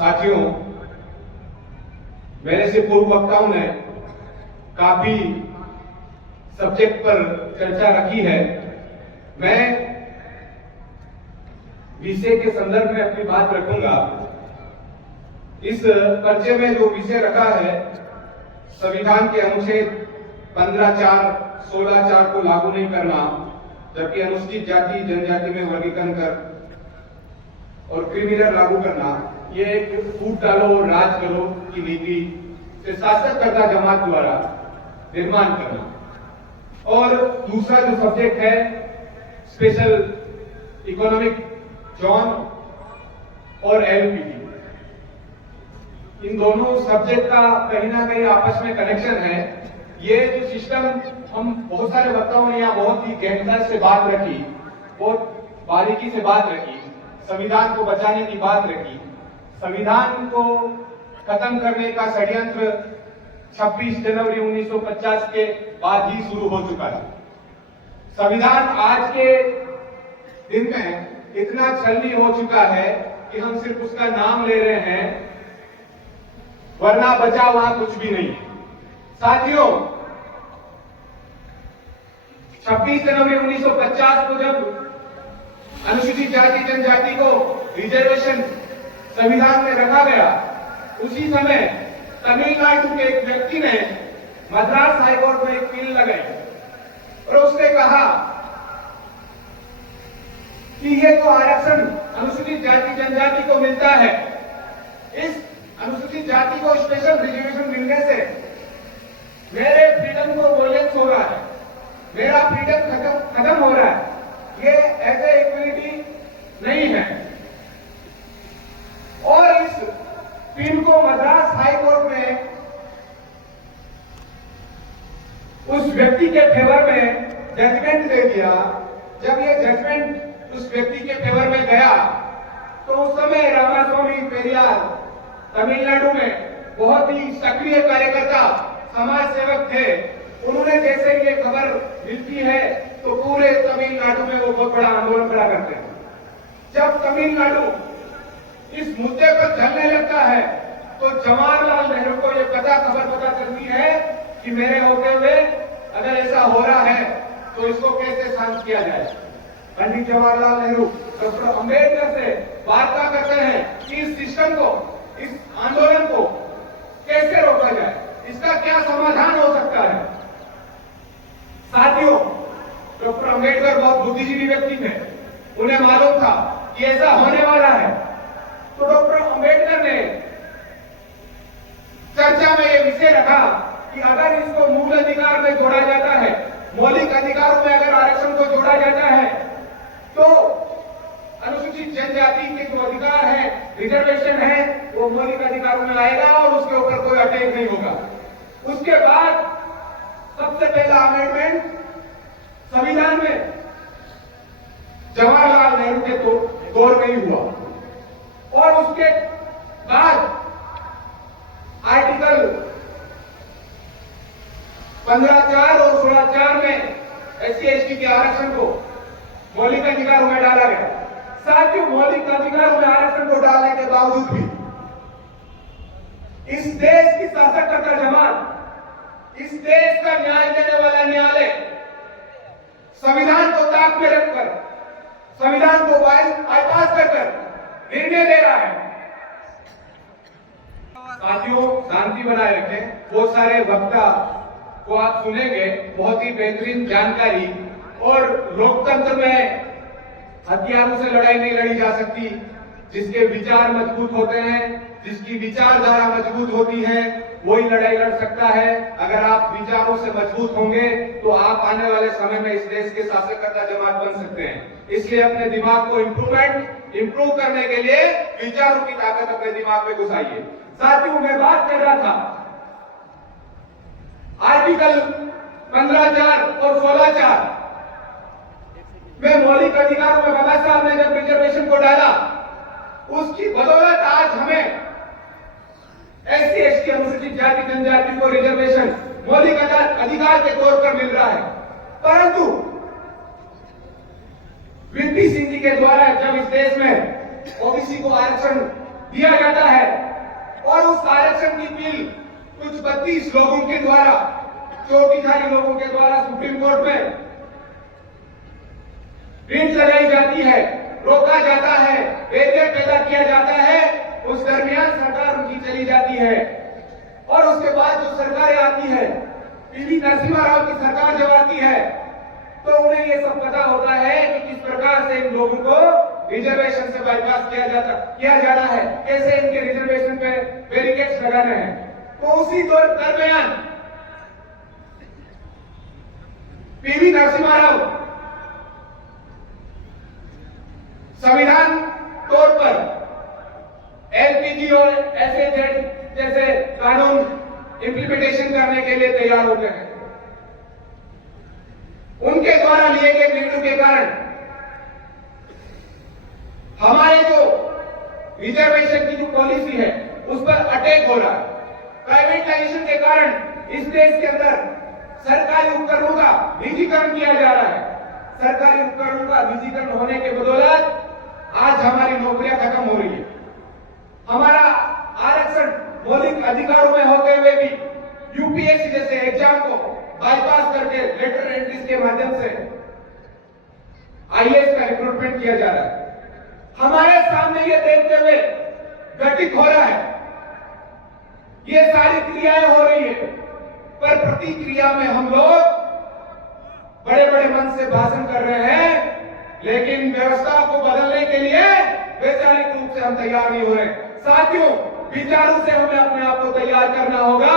साथियों, मेरे से पूर्व वक्ताओं ने काफी सब्जेक्ट पर चर्चा रखी है। मैं विषय के संदर्भ में अपनी बात रखूंगा। इस परिचय में जो विषय रखा है, संविधान के अनुच्छेद 15(4), 16(4) को लागू नहीं करना, जबकि अनुसूचित जाति जनजाति में वर्गीकरण कर और क्रिमिनल लागू करना, ये एक फूट डालो और राज करो की नीति से शासककर्ता जमात द्वारा निर्माण करना। और दूसरा जो सब्जेक्ट है, स्पेशल इकोनॉमिक जोन और एलपीटी, इन दोनों सब्जेक्ट का कहीं ना कहीं आपस में कनेक्शन है। ये जो सिस्टम, हम बहुत सारे वक्ताओं ने यहाँ बहुत ही गहनता से बात रखी, बहुत बारीकी से बात रखी, संविधान को बचाने की बात रखी। संविधान को खत्म करने का षड्यंत्र 26 जनवरी 1950 के बाद ही शुरू हो चुका है। संविधान आज के दिन में इतना छलनी हो चुका है कि हम सिर्फ उसका नाम ले रहे हैं, वरना बचा वहां कुछ भी नहीं है। साथियों, 26 जनवरी 1950 को जब अनुसूचित जाति जनजाति को रिजर्वेशन संविधान में रखा गया, उसी समय तमिलनाडु के एक व्यक्ति ने मद्रास हाईकोर्ट में एक अपील लगाई और उसने कहा कि ये तो आरक्षण अनुसूचित जाति जनजाति को मिलता है, इस अनुसूचित जाति को स्पेशल रिजर्वेशन मिलने से मेरे फ्रीडम को वोलेंस हो रहा है, मेरा फ्रीडम खत्म हो रहा है, ये ऐसे इक्वलिटी नहीं है। और इस बिल को मद्रास हाईकोर्ट में उस व्यक्ति के फेवर में जजमेंट दे दिया। जब ये जजमेंट उस व्यक्ति के फेवर में गया, तो उस समय रामास्वामी पेरियार तमिलनाडु में बहुत ही सक्रिय कार्यकर्ता, समाज सेवक थे। उन्होंने जैसे ये खबर मिलती है तो पूरे तमिलनाडु में वो बहुत बड़ा आंदोलन खड़ा करते हैं। जब तमिलनाडु इस मुद्दे पर चलने लगता है तो जवाहरलाल नेहरू को ये खबर पता चलती है कि मेरे होते हुए अगर ऐसा हो रहा है तो इसको कैसे शांत किया जाए। पंडित जवाहरलाल नेहरू डॉक्टर अंबेडकर से वार्ता करते हैं कि इस सिस्टम को, इस आंदोलन को कैसे रोका जाए, इसका क्या समाधान हो सकता है। साथियों, डॉक्टर अंबेडकर बहुत बुद्धिजीवी व्यक्ति थे, उन्हें मालूम था कि ऐसा होने वाला है। तो डॉक्टर अंबेडकर ने चर्चा में यह विषय रखा कि अगर इसको मूल अधिकार में जोड़ा जाता है, मौलिक अधिकारों में अगर आरक्षण को जोड़ा जाता है, तो अनुसूचित जनजाति के जो अधिकार है, रिजर्वेशन है, वो मौलिक अधिकारों में आएगा और उसके ऊपर कोई अटैक नहीं होगा। उसके बाद सबसे पहला अमेंडमेंट संविधान में जवाहरलाल नेहरू के दौर में ही हुआ और उसके बाद आर्टिकल 15(4) और 16(4) में SC/ST के आरक्षण को मौलिक अधिकारों में डाला गया। साथियों, मौलिक अधिकारों में आरक्षण को डालने के बावजूद भी इस देश की शासककर्ता जमात, इस देश का न्याय देने वाला न्यायालय संविधान को ताक में रखकर, संविधान को बाईपास कर निर्णय ले रहा है। साथियों, शांति बनाए रखें। बहुत सारे वक्ता को आप सुनेंगे, बहुत ही बेहतरीन जानकारी। और लोकतंत्र में हथियारों से लड़ाई नहीं लड़ी जा सकती। जिसके विचार मजबूत होते हैं, जिसकी विचारधारा मजबूत होती है, वही लड़ाई लड़ सकता है। अगर आप विचारों से मजबूत होंगे तो आप आने वाले समय में इस देश के शासककर्ता जमात बन सकते हैं। इसलिए अपने दिमाग को इंप्रूव करने के लिए विचारों की ताकत अपने दिमाग में घुसाइए। साथियों, मैं बात कर रहा था आर्टिकल 15(4) और 16(4) में मौलिक अधिकारों में बाबा साहब ने जब रिजर्वेशन को डाला, उसकी बदौलत आज हमें SC/ST अनुसूचित जाति जनजाति को रिजर्वेशन मौलिक अधिकार के तौर पर मिल रहा है। परंतु वीपी सिंह जी के द्वारा जब इस देश में ओबीसी को आरक्षण दिया जाता है उस आरक्षण की बिल कुछ 32 लोगों के द्वारा, चोटीधारी लोगों के द्वारा सुप्रीम कोर्ट में रिट लगाई जाती है, रोका जाता है, बैरियर पैदा किया जाता है। उस दरमियान सरकार उनकी चली जाती है और उसके बाद जो सरकारें आती है, पीवी नरसिम्हा राव की सरकार जब आती है तो उन्हें ये सब पता होता है कि किस प्रकार से इन लोगों को रिजर्वेशन से बाईपास किया जाना है, कैसे इनके रिजर्वेशन पे बैरिकेड्स लगाने हैं। तो उसी दरमियान पीवी नरसिम्हा राव संविधान तौर पर एलपीजी और एसएजेड जैसे कानून इंप्लीमेंटेशन करने के लिए तैयार होते हैं। उनके द्वारा लिए गए निर्णयों के कारण हमारे जो रिजर्वेशन की जो पॉलिसी है उस पर अटैक हो रहा है। प्राइवेटाइजेशन के कारण इस देश के अंदर सरकारी उपकरणों का निजीकरण किया जा रहा है। सरकारी उपकरणों का निजीकरण होने के बदौलत आज हमारी नौकरियां खत्म हो रही है। हमारा आरक्षण मौलिक अधिकारों में होते हुए भी यूपीएससी जैसे एग्जाम को बाईपास करके लेटर एंट्रीज के माध्यम से आईएएस का रिक्रूटमेंट किया जा रहा है। हमारे सामने ये देखते हुए घटित हो रहा है, ये सारी क्रियाएं हो रही है, पर प्रतिक्रिया में हम लोग बड़े बड़े मन से भाषण कर रहे हैं, लेकिन व्यवस्था को बदलने के लिए वैचारिक रूप से हम तैयार नहीं हो रहे। साथियों, विचारों से हमें अपने आप को तैयार करना होगा।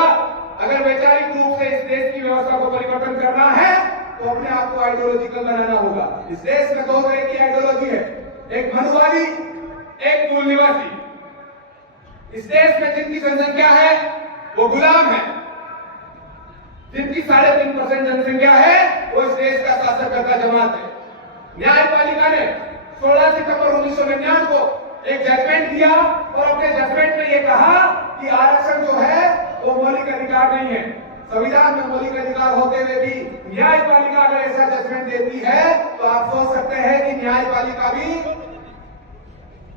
अगर वैचारिक रूप से इस देश की व्यवस्था को परिवर्तन करना है तो अपने आप को आइडियोलॉजिकल बनाना होगा। इस देश में दो तरह की आइडियोलॉजी है, एक मनुवादी, एक मूल निवासी। इस देश में जिनकी जनसंख्या है वो गुलाम है, जिनकी 3.5% जनसंख्या है वो इस देश का शासन करता जमात है। न्यायपालिका ने 16 सितंबर 1999 को एक जजमेंट दिया और अपने जजमेंट में ये कहा कि आरक्षण जो है वो मौलिक अधिकार नहीं है। संविधान में मौलिक अधिकार होते हुए भी न्यायपालिका अगर ऐसा जजमेंट देती है तो आप सोच सकते हैं कि न्यायपालिका भी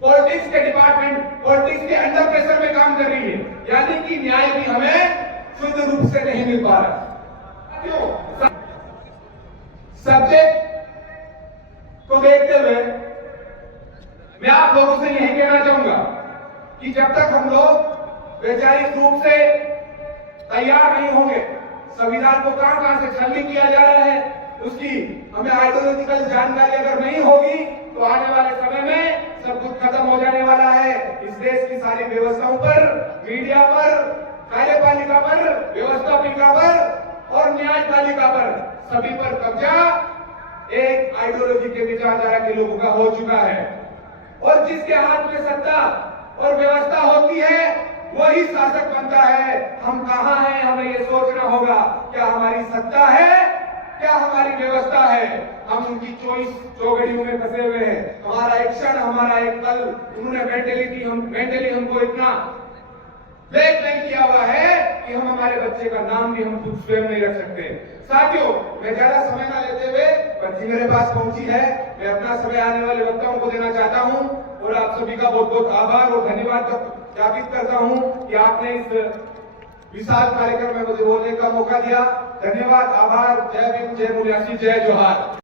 पॉलिटिक्स के डिपार्टमेंट, पॉलिटिक्स के अंडर प्रेशर में काम कर रही है, यानी कि न्याय भी हमें शुद्ध रूप से नहीं मिल पा रहा। क्यों? सब्जेक्ट को देखते हुए मैं आप लोगों से यही कहना चाहूंगा कि जब तक हम लोग वैचारिक रूप से तैयार नहीं होंगे, संविधान को कहां से छलनी किया जा रहा है उसकी हमें आइडियोलॉजिकल जानकारी अगर नहीं होगी तो आने वाले समय में सब कुछ खत्म हो जाने वाला है। इस देश की सारी व्यवस्थाओं पर, मीडिया पर, कार्यपालिका पर, व्यवस्थापिका पर और न्यायपालिका पर, सभी पर कब्जा एक आइडियोलॉजी के विचारधारा के लोगों का हो चुका है। और जिसके हाथ में सत्ता और व्यवस्था होती है वही शासक बनता है। हम कहां हैं, हमें ये सोचना होगा, क्या हमारी सत्ता है, क्या हमारी व्यवस्था है। हम उनकी चॉइस चौगड़ियों में फंसे हुए हैं। हमारा एक क्षण, हमारा एक पल, उन्होंने मेंटली हमको इतना ब्रेक नहीं किया हुआ है कि हम हमारे बच्चे का नाम भी हम खुद स्वयं नहीं रख सकते। साथियों, मैं ज्यादा समय ना लेते हुए पर्ची मेरे पास पहुंची है, मैं अपना समय आने वाले वक्ताओं को देना चाहता हूं और आप सभी का बहुत बहुत आभार और धन्यवाद ज्ञापित करता हूं कि आपने इस विशाल कार्यक्रम में मुझे बोलने का मौका दिया। धन्यवाद, आभार, जय भीम, जय मुनियासी, जय जोहार।